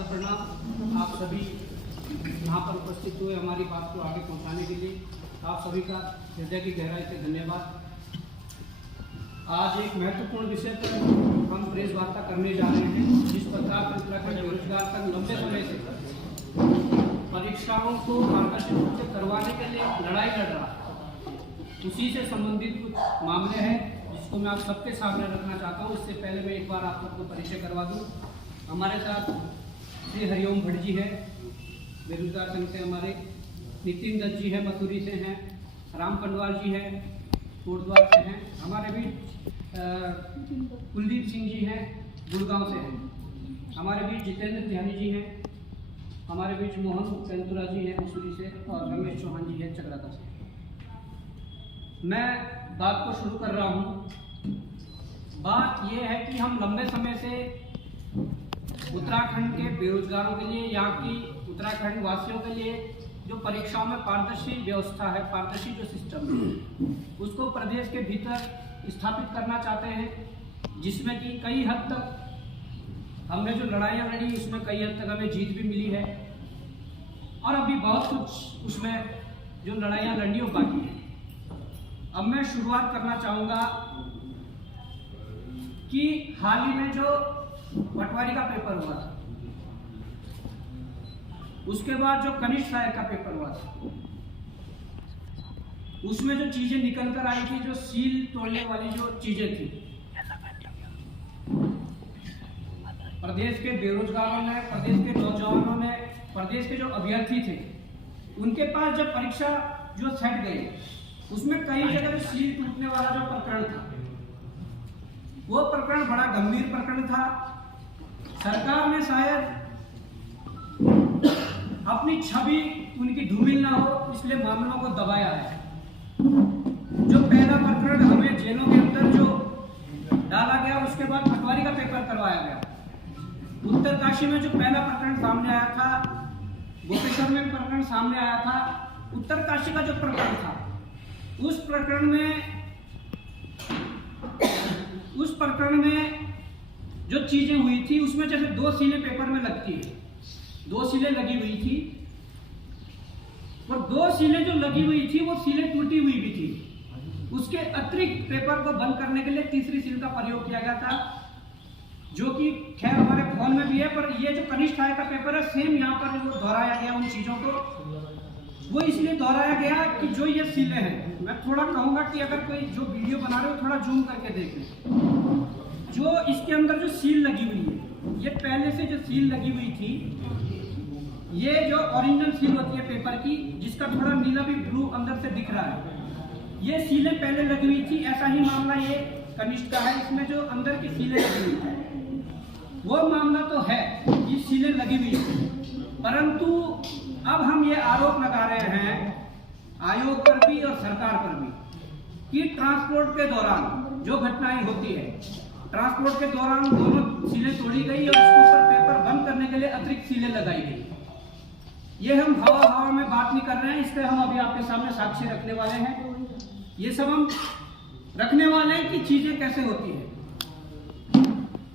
सादर प्रणाम। आप सभी यहाँ पर उपस्थित हुए हमारी बात को आगे पहुँचाने के लिए आप सभी का हृदय की गहराई से धन्यवाद। आज एक महत्वपूर्ण विषय पर हम प्रेस वार्ता करने जा रहे हैं, जिस प्रकार उत्तराखंड बेरोजगार संघ लंबे समय से परीक्षाओं को पारदर्शी रूप से करवाने के लिए लड़ाई लड़ रहा है। उसी से संबंधित कुछ मामले हैं जिसको मैं आप सबके सामने रखना चाहता हूँ। इससे पहले मैं एक बार आप सबको परिचय करवा दूँ। हमारे साथ श्री हरिओम भट्ट जी है, बेरोजगार संघ से हमारे, नितिन दत्त जी है, मसूरी से हैं, राम पंडवाल जी हैं, कोटद्वार से हैं, हमारे बीच कुलदीप सिंह जी हैं, गुड़गांव से हैं, हमारे बीच जितेंद्र ध्यानी जी हैं, हमारे बीच मोहन कैंतुरा जी हैं मसूरी से, और रमेश चौहान जी हैं चक्राता से। मैं बात को शुरू कर रहा हूँ। बात यह है कि हम लंबे समय से उत्तराखंड के बेरोजगारों के लिए, यहाँ की उत्तराखंड वासियों के लिए जो परीक्षाओं में पारदर्शी व्यवस्था है, पारदर्शी जो सिस्टम है, उसको प्रदेश के भीतर स्थापित करना चाहते हैं, जिसमें कि कई हद तक हमने जो लड़ाइयाँ लड़ी उसमें कई हद तक हमें जीत भी मिली है, और अभी बहुत कुछ उसमें जो लड़ाइयाँ लड़नी बाकी है। अब मैं शुरुआत करना चाहूँगा कि हाल ही में जो पटवारी का पेपर हुआ था, उसके बाद जो कनिष्ठ सहायक का पेपर हुआ था, उसमें जो चीजें निकल कर आई थी, जो सील तोड़ने वाली जो चीजें थी, प्रदेश के बेरोजगारों ने, प्रदेश के नौजवानों ने, प्रदेश के जो अभ्यर्थी थे, उनके पास जब परीक्षा जो सेट गई, उसमें कई जगह जो सील टूटने वाला जो प्रकरण था, वो प्रकरण बड़ा गंभीर प्रकरण था। सरकार ने शायद अपनी छवि उनकी धूमिल ना हो, इसलिए मामलों को दबाया है। जो पहला प्रकरण हमें जेलों के अंदर जो डाला गया, उसके बाद पटवारी का पेपर करवाया गया। उत्तरकाशी में जो पहला प्रकरण सामने आया था, गोपेश्वर में प्रकरण सामने आया था, उत्तरकाशी का जो प्रकरण था, उस प्रकरण में जो चीजें हुई थी, उसमें जैसे 2 सीलें पेपर में लगती है, 2 सीलें लगी हुई थी, और 2 सीलें जो लगी हुई थी वो सीलें टूटी हुई भी थी। उसके अतिरिक्त पेपर को बंद करने के लिए तीसरी सील का प्रयोग किया गया था, जो कि खैर हमारे फोन में भी है, पर ये जो कनिष्ठ सहायक का पेपर है, सेम यहाँ पर वो दोहराया गया उन चीजों को। वो इसलिए दोहराया गया कि जो ये सीलें हैं, मैं थोड़ा कहूँगा कि अगर कोई जो वीडियो बना रहे हो थोड़ा जूम करके देख लें। जो इसके अंदर जो सील लगी हुई है, ये पहले से जो सील लगी हुई थी, ये जो ओरिजिनल सील होती है पेपर की, जिसका थोड़ा नीला भी ब्लू अंदर से दिख रहा है, ये सीलें पहले लगी हुई थी। ऐसा ही मामला ये कनिष्ठ का है, इसमें जो अंदर की सीलें लगी हुई है, वो मामला तो है कि सीलें लगी हुई है, परंतु अब हम ये आरोप लगा रहे हैं आयोग पर भी और सरकार पर भी कि ट्रांसपोर्ट के दौरान जो घटनाएं होती है, ट्रांसपोर्ट के दौरान दोनों सीलें तोड़ी गई और उसके ऊपर पेपर बंद करने के लिए अतिरिक्त सीलें लगाई गई। ये हम हवा में बात नहीं कर रहे हैं, इसके हम अभी आपके सामने साक्ष्य रखने वाले हैं। ये सब हम रखने वाले हैं कि चीजें कैसे होती है।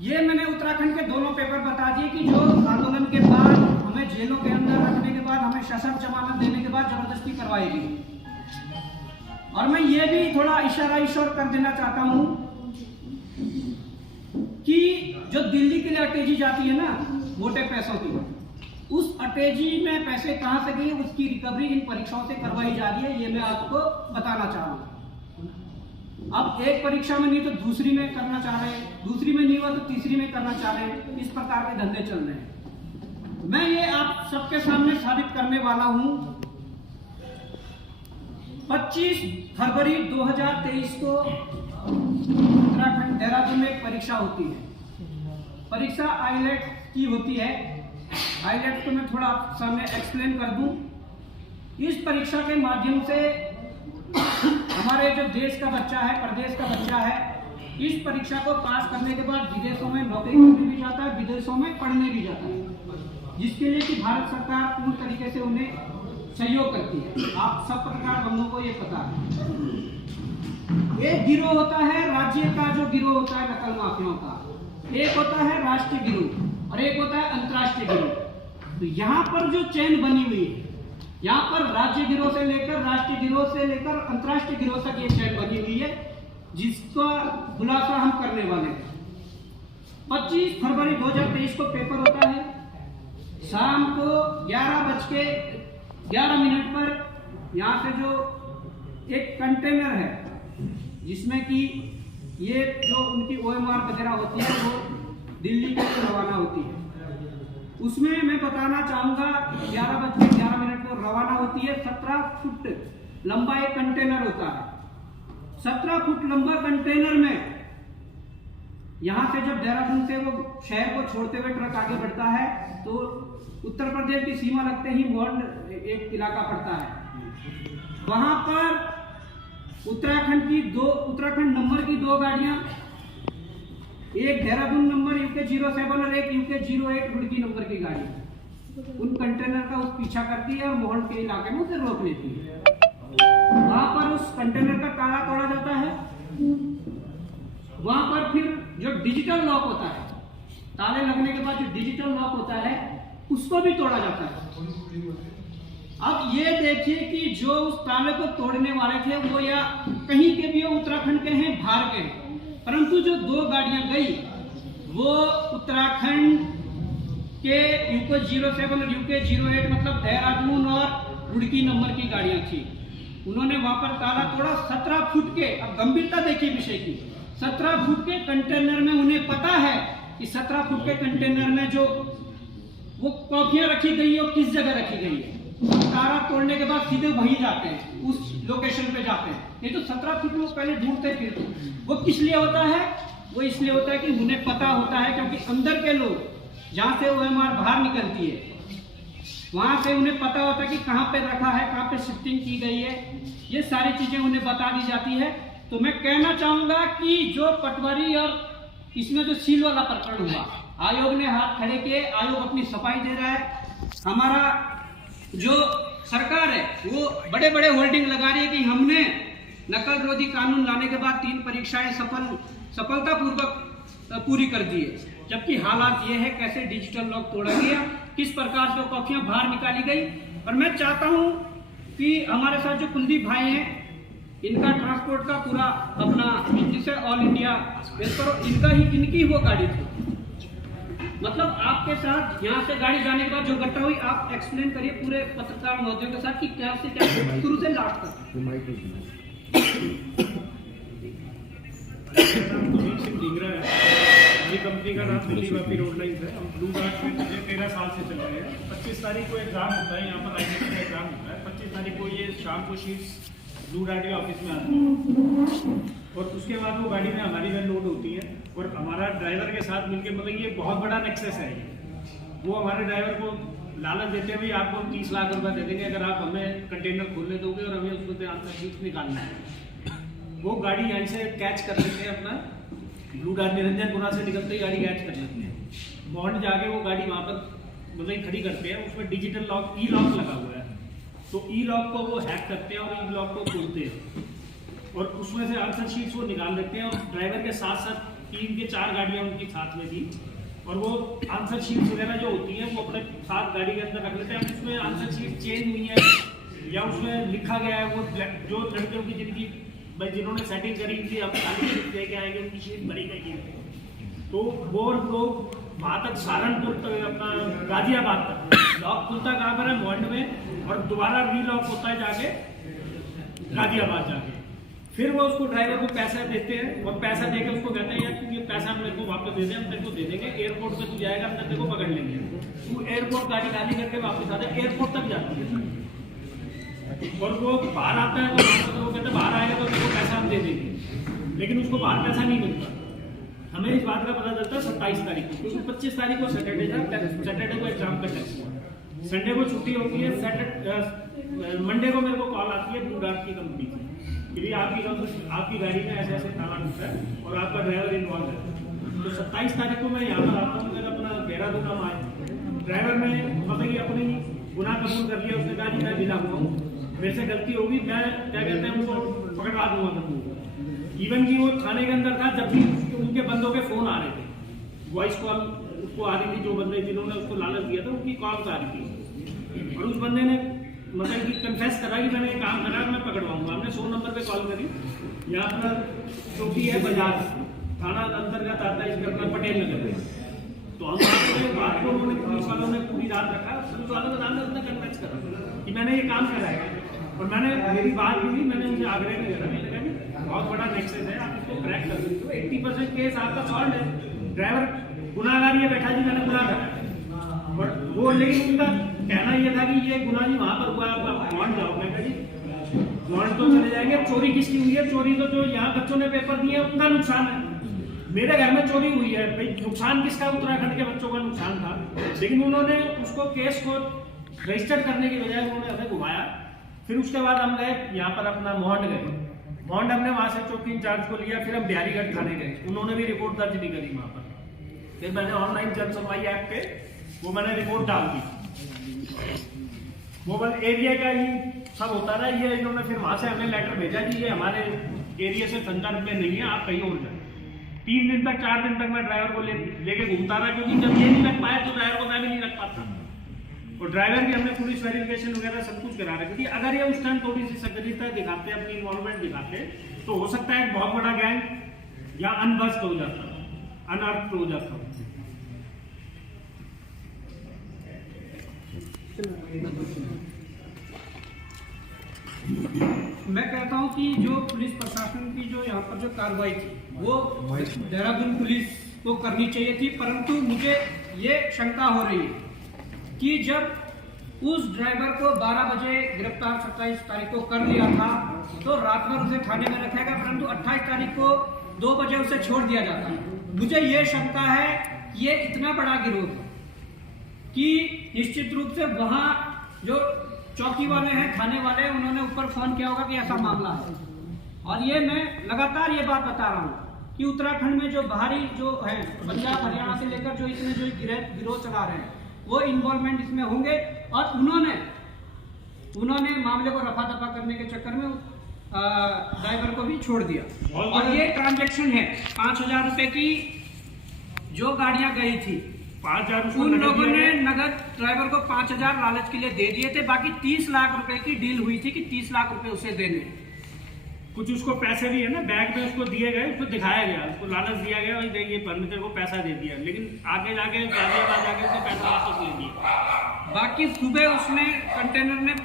ये मैंने उत्तराखंड के दोनों पेपर बता दिए कि जो आंदोलन के बाद हमें जेलों के अंदर रखने के बाद, हमें सशर्त जमानत देने के बाद जबरदस्ती करवाई गई। और मैं ये भी थोड़ा इशारा कर देना चाहता हूं कि जो दिल्ली के लिए अटैची जाती है ना, मोटे पैसों की, उस अटैची में पैसे कहां से गए, उसकी रिकवरी इन परीक्षाओं से करवाई जा रही है। ये मैं आपको बताना चाह रहा हूं। अब एक परीक्षा में नहीं तो दूसरी में करना चाह रहे हैं, दूसरी में नहीं हुआ तो तीसरी में करना चाह रहे हैं। इस प्रकार के धंधे चल रहे हैं। मैं ये आप सबके सामने साबित करने वाला हूं। 25 फरवरी 2023 को उत्तराखंड देहरादून में एक परीक्षा होती है। परीक्षा आईलेट की होती है। आईलेट को मैं थोड़ा आप सामने एक्सप्लेन कर दूं। इस परीक्षा के माध्यम से हमारे जो देश का बच्चा है, प्रदेश का बच्चा है, इस परीक्षा को पास करने के बाद विदेशों में नौकरी करने भी जाता है, विदेशों में पढ़ने भी जाता है, जिसके लिए कि भारत सरकार पूर्ण तरीके से उन्हें सहयोग करती है। आप सब पत्रकार बंधुओं को ये पता है। एक गिरोह होता है राज्य का, जो गिरोह होता है नकल माफियाओं का, एक होता है राष्ट्रीय गिरोह। और एक होता है अंतर्राष्ट्रीय गिरोह। तो यहाँ पर जो चेन बनी हुई है, यहाँ पर राज्य गिरोह से लेकर राष्ट्रीय गिरोह से लेकर अंतर्राष्ट्रीय गिरोह तक ये चेन बनी हुई है, जिसका खुलासा हम करने वाले हैं। 25 फरवरी 2023 को पेपर होता है। शाम को 11:11 पर यहाँ से जो एक कंटेनर है, जिसमें कि ये जो उनकी OMR वगैरह होती है वो दिल्ली के लिए रवाना होती है। उसमें मैं बताना चाहूँगा 11:11 को रवाना होती है। 17 फुट लंबा एक कंटेनर होता है। 17 फुट लंबा कंटेनर में यहाँ से जब देहरादून से वो शहर को छोड़ते हुए ट्रक आगे बढ़ता है तो उत्तर प्रदेश की सीमा लगते ही मोहन एक इलाका पड़ता है। वहां पर उत्तराखंड नंबर की 2 गाड़ियां, एक देहरादून नंबर UK07 और एक UK08 रुड़की नंबर की गाड़ी उन कंटेनर का पीछा करती है और मोहन के इलाके में उसे रोक लेती है। वहां पर उस कंटेनर का ताला तोड़ा जाता है। वहां पर फिर जो डिजिटल लॉक होता है, ताले लगने के बाद जो डिजिटल लॉक होता है उसको भी तोड़ा जाता है। अब ये देखिए कि जो उस ताले को तोड़ने वाले थे वो या कहीं के भी उत्तराखंड के हैं, बाहर के हैं, परंतु जो 2 गाड़ियां गई वो उत्तराखंड के UK07 और UK08 मतलब देहरादून और रुड़की नंबर की गाड़ियां थी। उन्होंने वहां पर ताला तोड़ा। 17 फुट के, अब गंभीरता देखिए विषय की, 17 फुट के कंटेनर में उन्हें पता है कि 17 फुट के कंटेनर में जो वो कॉफियां रखी गई है और किस जगह रखी गई है। ताला तोड़ने के बाद सीधे वहीं जाते हैं, उस लोकेशन पे जाते हैं। ये तो 17 फुट वो पहले ढूंढते फिरते। वो किस लिए होता है? वो इसलिए होता है कि उन्हें पता होता है, क्योंकि अंदर के लोग जहां से OMR बाहर निकलती है वहां से उन्हें पता होता है कि कहां पे रखा है, कहां पे शिफ्टिंग की गई है। ये सारी चीजें उन्हें बता दी जाती है। तो मैं कहना चाहूंगा कि जो पटवारी और इसमें जो सील वाला प्रकरण हुआ, आयोग ने हाथ खड़े किए, आयोग अपनी सफाई दे रहा है। हमारा जो सरकार है वो बड़े बड़े होल्डिंग लगा रही है कि हमने नकल रोधी कानून लाने के बाद 3 परीक्षाएं सफलतापूर्वक पूरी कर दी है। जबकि हालात ये है कैसे डिजिटल लॉक तोड़ा गया, किस प्रकार से कॉपियां बाहर निकाली गई। और मैं चाहता हूं कि हमारे साथ जो कुलदीप भाई हैं, इनका ट्रांसपोर्ट का पूरा अपना बिजनेस है, ऑल इंडिया इनकी वो गाड़ी थी। मतलब आपके साथ यहाँ से गाड़ी जाने के बाद जो घटना हुई, आप एक्सप्लेन करिए पूरे पत्रकार महोदयों के साथ कि क्या से क्या शुरू से लास्ट तक। ये कंपनी का नाम दिल्ली वापी रोड लाइन है। हम ब्लू डार्ट में 13 साल से चल रहे हैं। 25 तारीख को एग्जाम होता है, यहाँ पर ICT का एग्जाम होता है। 25 तारीख को ये शाम को शीट्स ब्लू डार्ट के ऑफिस में आती है और उसके बाद वो गाड़ी में हमारी वैन लोड होती है और हमारा ड्राइवर के साथ मिलकर, मतलब ये बहुत बड़ा नेक्सस है। वो हमारे ड्राइवर को लालच देते हुए आपको 30 लाख रुपए दे देंगे अगर आप हमें कंटेनर खोलने दोगे और हमें उसको आंसर शीट निकालना है। वो गाड़ी यहाँ से कैच कर लेते हैं, अपना ब्लू डार्ट निरंजनपुरा से निकलते ही गाड़ी कैच कर लेते हैं। बॉन्ड जाके वो गाड़ी वहाँ पर मतलब खड़ी करते हैं। उसमें डिजिटल लॉक, ई लॉक लगा हुआ है, तो ई लॉक को वो हैक करते हैं और ई लॉक को खोलते हैं और उसमें से आंसर शीट्स वो निकाल देते हैं। और ड्राइवर के साथ साथ 3 के 4 गाड़ियाँ उनकी साथ में थी और वो आंसर शीट्स वगैरह जो होती हैं वो अपने साथ गाड़ी के अंदर रख लेते हैं। उसमें आंसर शीट चेंज हुई है या उसमें लिखा गया है, वो जो लड़कियों की जिनकी भाई जिन्होंने सेटिंग करी थी अब खाली शीट लेके आएंगे, उनकी शीट भरी गई है। तो वो लोग वहाँ तक सहारनपुर तक, अपना गाजियाबाद तक लॉक खुलता कहाँ पर है, मोहंड में, और दोबारा रीलॉक होता है जाके गाजियाबाद जाके। फिर वो उसको ड्राइवर को पैसा देते हैं और पैसा देके उसको कहते हैं यार तू ये पैसा मेरे को वापस दे दे, हम तेरे को दे देंगे। एयरपोर्ट पे तू जाएगा, हम तेरे को पकड़ लेंगे। तू एयरपोर्ट गाड़ी खाली करके वापस आता है, एयरपोर्ट तक जाती है और वो बाहर आता है तो वो कहते हैं बाहर आएगा तो तेरे को पैसा हम दे देंगे, लेकिन उसको बाहर पैसा नहीं मिलता। हमें इस बात का पता चलता है 27 तारीख को, क्योंकि 25 तारीख को सैटरडे को एग्जाम का टेस्ट हुआ, संडे को छुट्टी होती है। मंडे को मेरे को कॉल आती है ब्लू डार्ट की कंपनी से कि आपकी गाड़ी में ऐसे ऐसे ताला टूटा है और आपका ड्राइवर इन्वॉल्व है। तो 27 तारीख को मैं यहाँ पर आता हूँ, मेरा अपना देहरादून हम आए। ड्राइवर ने मतलब कि अपनी गुनाह कबूल कर लिया, उसने कहा कि मैं गिला हुआ हूँ, मेरे से गलती होगी, मैं क्या कहते हैं उनको पकड़वा दूंगा। इवन कि वो थाने के अंदर था, जब भी उनके बंदों के फोन आ रहे थे, वॉइस कॉल उसको आ रही थी, जो बंदे जिन्होंने उसको लालच दिया था उनकी कॉल आ रही थी, और उस बंदे ने मतलब कि कन्फेस करा कि मैंने ये काम करा, मैं पकड़वाऊंगा। हमने 100 नंबर पे कॉल करी, यहाँ पर चौकी है बाजार, थाना अंतर्गत आता है इसका अपना पटेल नगर में। तो हम बात को उन्होंने पुलिस वालों ने पूरी रात रखा, पुलिस वालों के सामने उसने कन्फेस करा कि मैंने ये काम करा है, और मैंने मेरी बात हुई, मैंने उनसे आग्रह भी करा, मैंने कहा कि बहुत बड़ा नेक्सस है, आप इसको क्रैक कर दीजिए। 80% केस आपका सॉल्व है, ड्राइवर गुनाहगार ये बैठा जी मैंने गुनाह करा, और वो लेकिन उनका कहना ये था कि ये गुनाह जी वहाँ पर हुआ, आप मान जाओ। मैं कहा जी मान तो चले जाएंगे, चोरी किसकी हुई है? चोरी तो जो यहाँ बच्चों ने पेपर दिए उनका नुकसान है, मेरे घर में चोरी हुई है भाई, नुकसान किसका? उत्तराखंड के बच्चों का नुकसान था। लेकिन उन्होंने उसको केस को रजिस्टर करने की बजाय उन्होंने हमें घुमाया। फिर उसके बाद हम गए यहाँ पर अपना मोहंड गए, मोहंड हमने वहाँ से चौकी इंचार्ज को लिया, फिर हम बिहारीगढ़ थाने गए, उन्होंने भी रिपोर्ट दर्ज नहीं करी वहाँ पर। फिर मैंने ऑनलाइन जन सुनवाई ऐप पे वो मैंने रिपोर्ट डाल दी, वो बस एरिया का ही सब होता रहा। ये इन्होंने फिर वहाँ से हमें लेटर भेजा कि ये हमारे एरिया से संदर्भ में नहीं है, आप कहीं और जाए। 3 दिन तक 4 दिन तक मैं ड्राइवर को लेके घूमता रहा, क्योंकि जब ये नहीं रख पाया तो ड्राइवर को मैं भी नहीं रख पाता। और ड्राइवर की हमने पुलिस वेरिफिकेशन वगैरह सब कुछ करा रखी थी। अगर ये उस टाइम थोड़ी सी सक्रियता दिखाते, अपनी इन्वॉल्वमेंट दिखाते, तो हो सकता है एक बहुत बड़ा गैंग या अनबस्ट हो जाता, अनर्थ हो जाता। मैं कहता हूं कि जो पुलिस प्रशासन की जो यहाँ पर जो कार्रवाई थी वो देहरादून पुलिस को करनी चाहिए थी, परंतु मुझे ये शंका हो रही है कि जब उस ड्राइवर को 12 बजे गिरफ्तार 27 तारीख को कर लिया था तो रात भर उसे थाने में रखा गया, परंतु 28 तारीख को 2 बजे उसे छोड़ दिया जाता है। मुझे ये शंका है ये इतना बड़ा गिरोह है कि निश्चित रूप से वहाँ जो चौकी वाले हैं, थाने वाले, उन्होंने ऊपर फोन किया होगा कि ऐसा मामला है। और ये मैं लगातार ये बात बता रहा हूँ कि उत्तराखंड में जो बाहरी जो है, पंजाब हरियाणा से लेकर जो इसमें जो गिरोह चला रहे हैं वो इन्वॉल्वमेंट इसमें होंगे, और उन्होंने मामले को रफा दफा करने के चक्कर में ड्राइवर को भी छोड़ दिया। और ये ट्रांजैक्शन है 5,000 रुपए की जो गाड़ियां गई थी, 5,000 उन लोगों ने नगद ड्राइवर को 5,000 लालच के लिए दे दिए थे, बाकी 30 लाख रुपए की डील हुई थी कि 30 लाख रुपए उसे देने। कुछ उसको पैसे भी है ना बैग में उसको दिए गए, उसको दिखाया गया, उसको लालच दिया गया, भाई देखिए फर्नीचर को पैसा दे दिया, लेकिन आगे जाके गाजियाबाद जाके उससे पैसा वापस ले लिया। बाकी सुबह उसमें कंटेनर में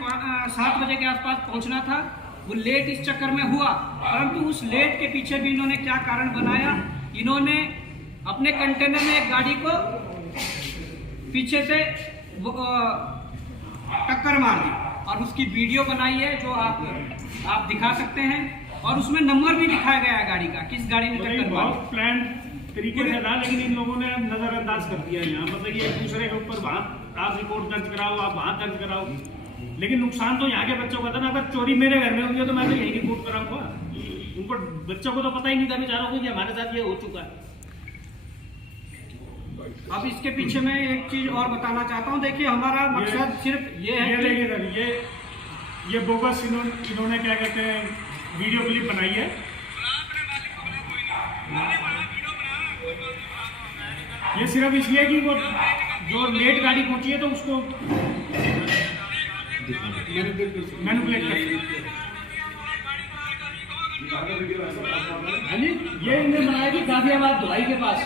7 बजे के आसपास पहुंचना था, वो लेट इस चक्कर में हुआ, परंतु उस लेट के पीछे भी इन्होंने क्या कारण बनाया, इन्होंने अपने कंटेनर में एक गाड़ी को पीछे से टक्कर मार दी और उसकी वीडियो बनाई है जो आप दिखा सकते हैं, और उसमें नंबर भी दिखाया गया है गाड़ी का, किस गाड़ी ने टक्कर मारी। बहुत प्लान तरीके से था, लेकिन इन लोगों ने नजरअंदाज कर दिया यहाँ, मतलब ये एक दूसरे के ऊपर वहाँ आप रिपोर्ट दर्ज कराओ, आप वहाँ दर्ज कराओ, लेकिन नुकसान तो यहाँ के बच्चों का था ना। अगर चोरी मेरे घर में होगी तो मैं तो यही रिपोर्ट कराऊंगा, उनको बच्चों को तो पता ही नहीं था बेचारों को कि हमारे साथ ये हो चुका है। अब इसके पीछे मैं एक चीज और बताना चाहता हूँ, देखिए हमारा मकसद सिर्फ ये है ये बोगस इन्होंने क्या कहते हैं वीडियो क्लिप बनाई है, ये सिर्फ इसलिए कि वो जो लेट गाड़ी पहुंची है तो उसको मैनिपुलेट कर, ये इन्हें बनाया कि गाजियाबाद धुलाई के पास,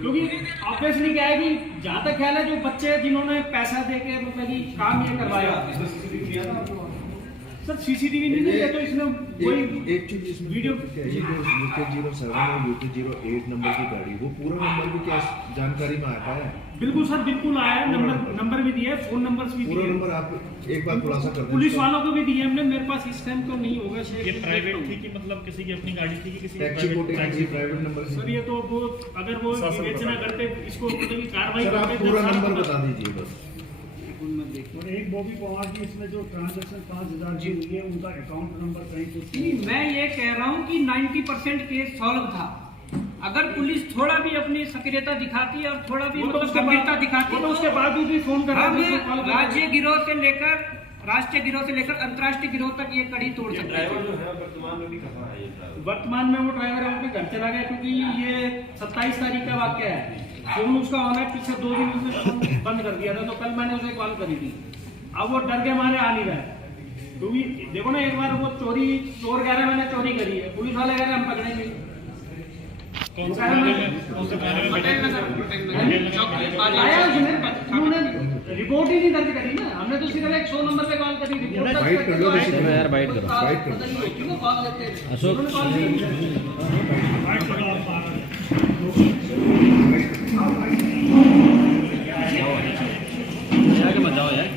क्योंकि ऑब्वियसली क्या है कि जहां तक ख्याल है जो बच्चे जिन्होंने पैसा देके मतलब कि काम ये करवाया, सर सीसीटीवी नहीं है तो इसमें कोई एक चीज इसमें वीडियो UK 07 और UK 08 नंबर की गाड़ी, वो पूरा नंबर भी क्या जानकारी में आता है? बिल्कुल सर, बिल्कुल आया है, नंबर भी दिया है, फोन नंबर्स भी पूरा दिए, नंबर आप एक बार खुलासा कर दें। पुलिस वालों को भी दिए हमने, मेरे पास इस टाइम तो नहीं होगा शायद। ये प्राइवेट थी कि मतलब किसी की अपनी गाड़ी थी कि किसी टैक्सी प्राइवेट नंबर सर ये तो वो अगर वो विवेचना करते इसको मतलब की कार्रवाई सर, आप करते, पूरा नंबर बता दीजिए बस। और एक बॉबी पवार की इसमें जो ट्रांजैक्शन 5,000 जी हुई है उनका अकाउंट नंबर कहीं कुछ नहीं, मैं ये कह रहा हूँ कि 90% केस सॉल्व था। अगर पुलिस थोड़ा भी अपनी सक्रियता दिखाती और थोड़ा भी मतलब गंभीरता दिखाती तो उसके बाद भी फोन कर राज्य गिरोह से लेकर राष्ट्रीय गिरोह से लेकर अंतर्राष्ट्रीय गिरोह तक ये कड़ी तोड़ सकते हैं। ड्राइवर जो है वर्तमान में भी कहाँ है ये ड्राइवर? वर्तमान में वो ड्राइवर है अपने घर चला गया, क्योंकि ये 27 तारीख का वाक्य है। फोन उसका ऑन है, पिछले 2 दिन उसने फोन बंद कर दिया था, तो कल मैंने उसे कॉल करी थी। अब वो डर के मारे आ नहीं रहा है, क्योंकि देखो ना, एक बार वो चोर कह रहे मैंने चोरी करी है, पुलिस वाले कह रहे हम पकड़ेंगे। कौन से थाने में आया उन्होंने रिपोर्ट ही नहीं दर्ज करी ना, हमने तो सिर्फ 100 नंबर पे कॉल करी। बाइट कर लो यार, बाइट करो, बाइट करो। अशोक आगे मत जाओ यार,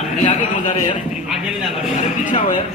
अरे आगे क्यों जा रहे यार, आगे ले जा रहे पीछे आओ यार,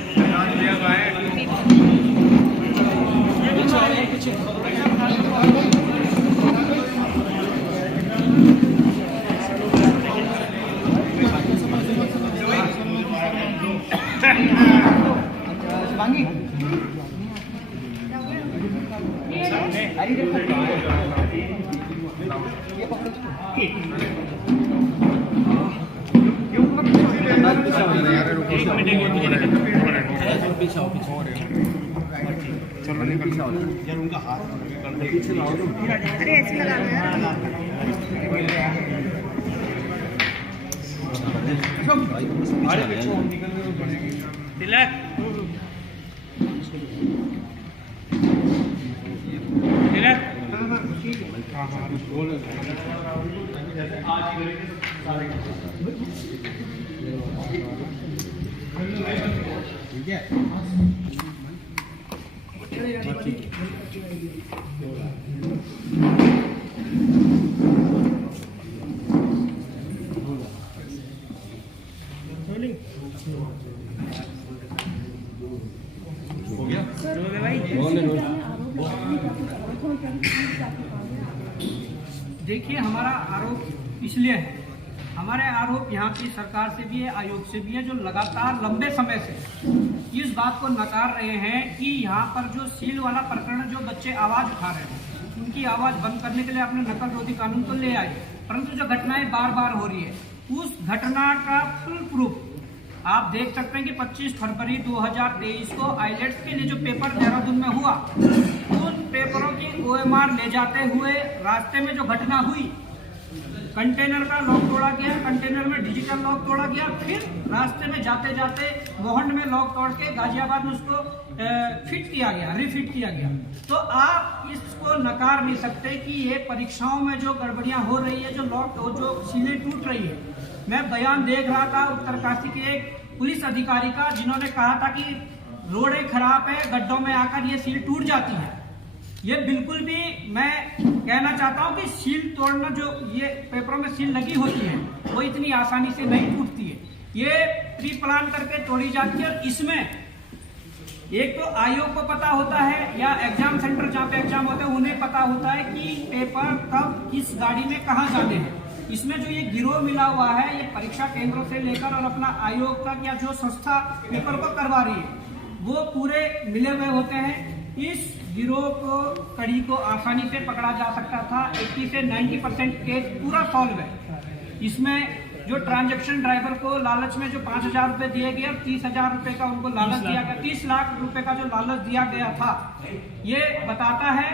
अरे ऐसे लगाना यार। देखिए, हमारा आरोप इसलिए है, हमारे आरोप यहाँ की सरकार से भी है, आयोग से भी है, जो लगातार लंबे समय से इस बात को नकार रहे हैं कि यहाँ पर जो सील वाला प्रकरण, जो बच्चे आवाज उठा रहे हैं, उनकी आवाज बंद करने के लिए आपने नकल रोधी कानून तो ले आए, परंतु जो घटनाएं बार बार हो रही है, उस घटना का फुल प्रूफ आप देख सकते हैं कि 25 फरवरी 2023 को आईलेट्स के लिए जो पेपर देहरादून में हुआ, उन पेपरों की OMR ले जाते हुए रास्ते में जो घटना हुई, कंटेनर का लॉक तोड़ा गया, कंटेनर में डिजिटल लॉक तोड़ा गया, फिर रास्ते में जाते जाते मोहंड में लॉक तोड़ के गाजियाबाद में उसको फिट किया गया, रिफिट किया गया। तो आप इसको नकार नहीं सकते कि ये परीक्षाओं में जो गड़बड़ियां हो रही है, जो सीलें टूट रही है। मैं बयान देख रहा था उत्तरकाशी के एक पुलिस अधिकारी का, जिन्होंने कहा था कि रोडें खराब है, गड्ढों में आकर ये सील टूट जाती है। ये बिल्कुल भी, मैं कहना चाहता हूं कि सील तोड़ना, जो ये पेपरों में सील लगी होती है, वो इतनी आसानी से नहीं टूटती है, ये प्री प्लान करके तोड़ी जाती है। और इसमें एक तो आयोग को पता होता है, या एग्जाम सेंटर जहाँ पे एग्जाम होते हैं उन्हें पता होता है कि पेपर कब किस गाड़ी में कहाँ जाने हैं। इसमें जो ये गिरोह मिला हुआ है, ये परीक्षा केंद्रों से लेकर और अपना आयोग तक, या जो संस्था पेपर को करवा रही है, वो पूरे मिले हुए होते हैं। इस गिरोह को, कड़ी को आसानी से पकड़ा जा सकता था। 80 से 90% केस पूरा सॉल्व है। इसमें जो ट्रांजैक्शन ड्राइवर को लालच में जो 5,000 रुपए दिए गए और 30,000 रुपए का उनको लालच दिया गया, 30 लाख रुपए का जो लालच दिया गया था, ये बताता है।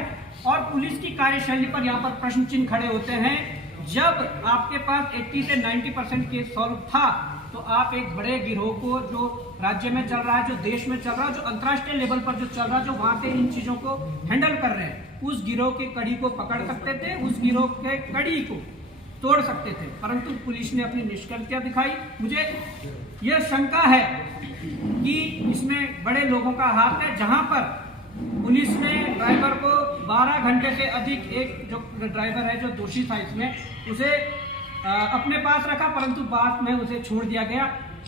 और पुलिस की कार्यशैली पर यहाँ पर प्रश्न चिन्ह खड़े होते हैं। जब आपके पास 80 से 90% केस सॉल्व था, तो आप एक बड़े गिरोह को, जो राज्य में चल रहा है, जो देश में चल रहा है, जो अंतर्राष्ट्रीय लेवल पर जो चल रहा है, जो वहां से इन चीजों को हैंडल कर रहे हैं, उस गिरोह के कड़ी को पकड़ सकते थे, उस गिरोह के कड़ी को तोड़ सकते थे। परंतु पुलिस ने अपनी निष्क्रियता दिखाई। मुझे यह शंका है कि इसमें बड़े लोगों का हाथ है, जहां पर पुलिस ने ड्राइवर को 12 घंटे से अधिक, एक जो ड्राइवर है जो दोषी था इसमें, उसे अपने पास रखा, परंतु बाद में उसे छोड़ दिया गया।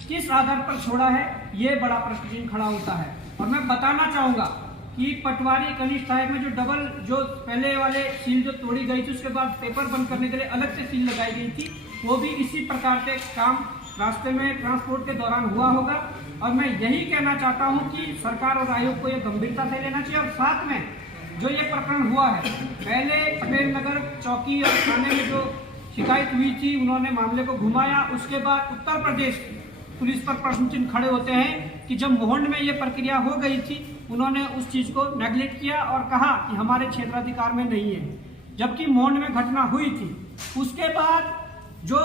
किस आधार पर छोड़ा है, ये बड़ा प्रश्न चिन्ह खड़ा होता है। और मैं बताना चाहूंगा कि पटवारी कनिष्ठ साहिब में जो डबल, जो पहले वाले सील जो तोड़ी गई थी, उसके बाद पेपर बंद करने के लिए अलग से सील लगाई गई थी, वो भी इसी प्रकार से काम रास्ते में ट्रांसपोर्ट के दौरान हुआ होगा। और मैं यही कहना चाहता हूं कि सरकार और आयोग को ये गंभीरता से लेना चाहिए। और साथ में जो ये प्रकरण हुआ है, पहले पटेल नगर चौकी और थाने में जो शिकायत हुई थी, उन्होंने मामले को घुमाया। उसके बाद उत्तर प्रदेश पुलिस पर प्रश्न चिन्ह खड़े होते हैं कि जब मोहंड में ये प्रक्रिया हो गई थी उन्होंने उस चीज को नेग्लेक्ट किया और कहा कि हमारे क्षेत्राधिकार में नहीं है, जबकि मोहंड में घटना हुई थी। उसके बाद जो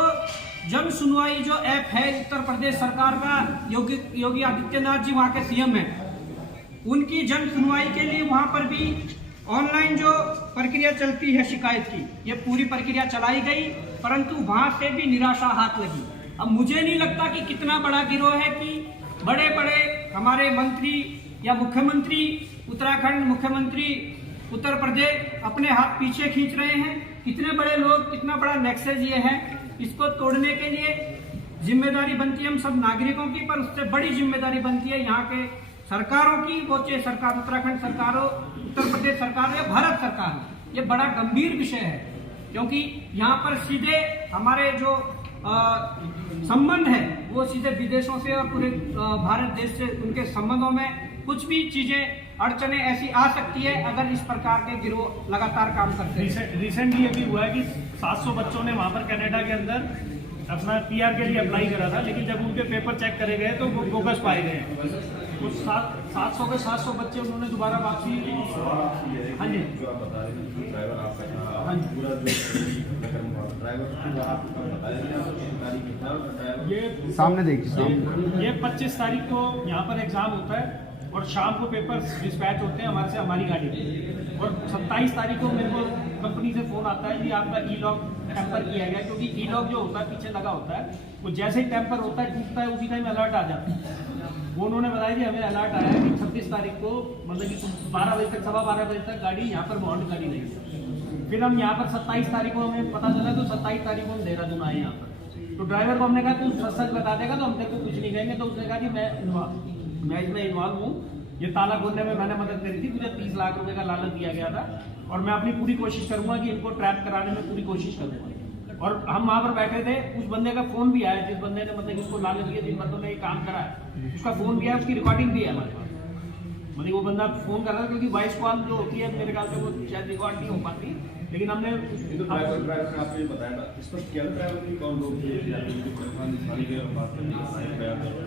जन सुनवाई जो ऐप है उत्तर प्रदेश सरकार का, योगी आदित्यनाथ जी वहाँ के सीएम हैं, उनकी जन सुनवाई के लिए वहाँ पर भी ऑनलाइन जो प्रक्रिया चलती है शिकायत की, ये पूरी प्रक्रिया चलाई गई, परंतु वहाँ से भी निराशा हाथ लगी। अब मुझे नहीं लगता कि कितना बड़ा गिरोह है कि बड़े बड़े हमारे मंत्री या मुख्यमंत्री उत्तराखंड, मुख्यमंत्री उत्तर प्रदेश अपने हाथ पीछे खींच रहे हैं। कितने बड़े लोग, कितना बड़ा नेक्सस ये है, इसको तोड़ने के लिए जिम्मेदारी बनती है हम सब नागरिकों की, पर उससे बड़ी जिम्मेदारी बनती है यहाँ के सरकारों की, वो चाहे सरकार उत्तराखंड सरकार हो, उत्तर प्रदेश सरकार हो या भारत सरकार हो। ये बड़ा गंभीर विषय है क्योंकि यहाँ पर सीधे हमारे जो संबंध है वो सीधे विदेशों से और पूरे भारत देश से, उनके संबंधों में कुछ भी चीजें अड़चने ऐसी आ सकती है अगर इस प्रकार के गिरोह लगातार काम करते हैं। रिसेंटली ये भी हुआ है कि 700 बच्चों ने वहाँ पर कनाडा के अंदर अपना PR के लिए अप्लाई करा था, लेकिन जब उनके पेपर चेक करे गए तो वो बोगस पाए गए। तो 700 के 700 बच्चे उन्होंने दोबारा वापसी। हाँ जी, जो आप बता रहे हैं ड्राइवर आपका, हाँ जी, पूरा ड्राइवर आपको बताया ये सामने देखिए, ये 25 तारीख को यहाँ पर एग्जाम होता है और शाम को पेपर डिस्पैच होते हैं हमारे से, हमारी गाड़ी में। और 27 तारीख को मेरे को कंपनी से फोन आता है कि आपका E-लॉक टेम्पर किया गया, क्योंकि E-लॉक जो होता है पीछे लगा होता है, वो जैसे ही टेम्पर होता है टूटता है उसी टाइम अलर्ट आ जाता है। वो उन्होंने बताया कि हमें अलर्ट आया है कि 26 तारीख को मतलब कि 12 बजे तक, 12:15 बजे तक गाड़ी यहाँ पर बॉन्ड गाड़ी नहीं है। फिर हम यहाँ पर 27 तारीख को हमें पता चला, तो 27 तारीख को हम देहरादून आए यहाँ पर। तो ड्राइवर को हमने कहा तू सच बता देगा तो हम तेरे को कुछ नहीं कहेंगे। तो उसने कहा कि मैं इसमें इन्वॉल्व हूँ, ये ताला खोलने में मैंने मदद करी थी, मुझे 30 लाख रुपए का लालच दिया गया था और मैं अपनी पूरी कोशिश करूंगा कि इनको ट्रैप कराने में पूरी कोशिश करूंगा। और हम वहाँ पर बैठे थे, उस बंदे का फोन भी आया, जिस बंदे ने मतलब इसको लालच दिया, जिन बंदों ने ये काम करा है, उसका फोन भी आया, उसकी रिकॉर्डिंग भी है हमारे पास। मतलब वो बंदा फोन कर रहा था, क्योंकि वॉइस कॉल जो होती है मेरे ख्याल से वो शायद रिकॉर्ड नहीं हो पाती, लेकिन हमने ड्राइवर ने आपको ये बताया था, इस पर क्या ड्राइवर की कौन लोग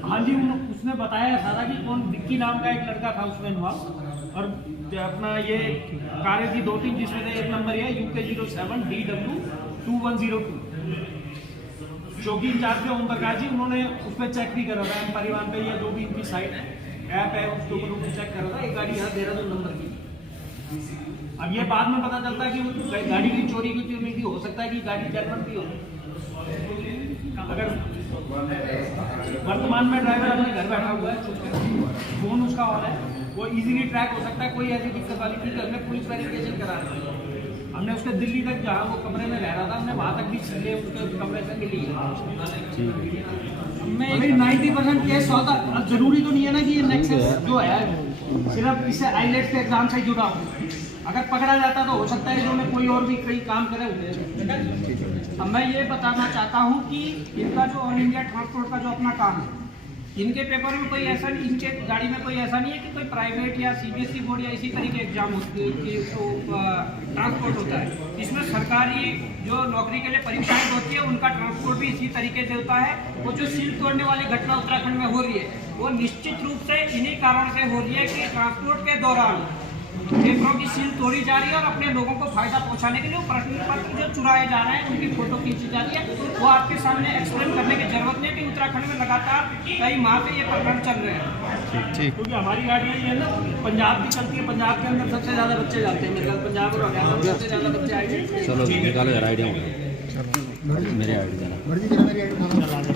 हाँ जी, उसने बताया सारा कि कौन विक्की नाम का एक लड़का था उसमें इन्वॉल्व, और अपना ये कारें थी 2-3 जिसमें से एक नंबर है UK07 DW 2102, चौकी इंचार्ज थे ओम प्रकाश जी, उन्होंने उस पर चेक भी करा था परिवहन पे, ये जो भी इनकी साइट ऐप है उसके ऊपर उन्होंने चेक करा था, एक गाड़ी यहाँ देहरादून नंबर की। अब ये बाद में पता चलता है कि वो गाड़ी की चोरी की थी, उम्मीद हो सकता है कि गाड़ी जर्मन की हो। अगर वर्तमान में ड्राइवर अपने घर बैठा हुआ है, फोन उसका ऑन है, वो इजीली ट्रैक हो सकता है, कोई ऐसी दिक्कत वाली नहीं। हमने पुलिस वेरिफिकेशन करा रहा है, हमने उसके दिल्ली तक जहाँ वो कमरे में रह रहा था, हमने वहाँ तक भी सीधे उसके कमरे से मिली है। 90% केस होता, अब जरूरी तो नहीं है ना कि ये नेक्सस जो है सिर्फ इससे आईलेट्स के एग्जाम से जुड़ा हो। अगर पकड़ा जाता तो हो सकता है इन्होंने कोई और भी कई काम करे होंगे। अब मैं ये बताना चाहता हूँ कि इनका जो ऑल इंडिया ट्रांसपोर्ट का जो अपना काम है, इनके पेपर में कोई ऐसा, इनके गाड़ी में कोई ऐसा नहीं है कि कोई प्राइवेट या CBSE बोर्ड या इसी तरीके एग्जाम ट्रांसपोर्ट होता है। इसमें सरकारी जो नौकरी के लिए परीक्षाएं होती है उनका ट्रांसपोर्ट भी इसी तरीके से होता है। वो जो सील तोड़ने वाली घटना उत्तराखंड में हो रही है, वो निश्चित रूप से इन्हीं कारण से हो रही है कि ट्रांसपोर्ट के दौरान पेपरों की सील तोड़ी जा रही है और अपने लोगों को फायदा पहुंचाने के लिए प्रश्न पत्र जो चुराए जा रहे हैं उनकी फोटो खींची जा रही है। वो आपके सामने एक्सप्लेन करने की जरूरत नहीं है कि उत्तराखंड में लगातार कई माह से ये प्रकरण चल रहे हैं। क्योंकि हमारी गाड़ियाँ ये है ना, पंजाब भी चलती है, पंजाब के अंदर सबसे ज्यादा बच्चे जाते हैं, मेरे ख्याल पंजाब और हरियाणा में सबसे ज्यादा बच्चे आएंगे। चलो निकालो यार आइडिया, मेरे आइडिया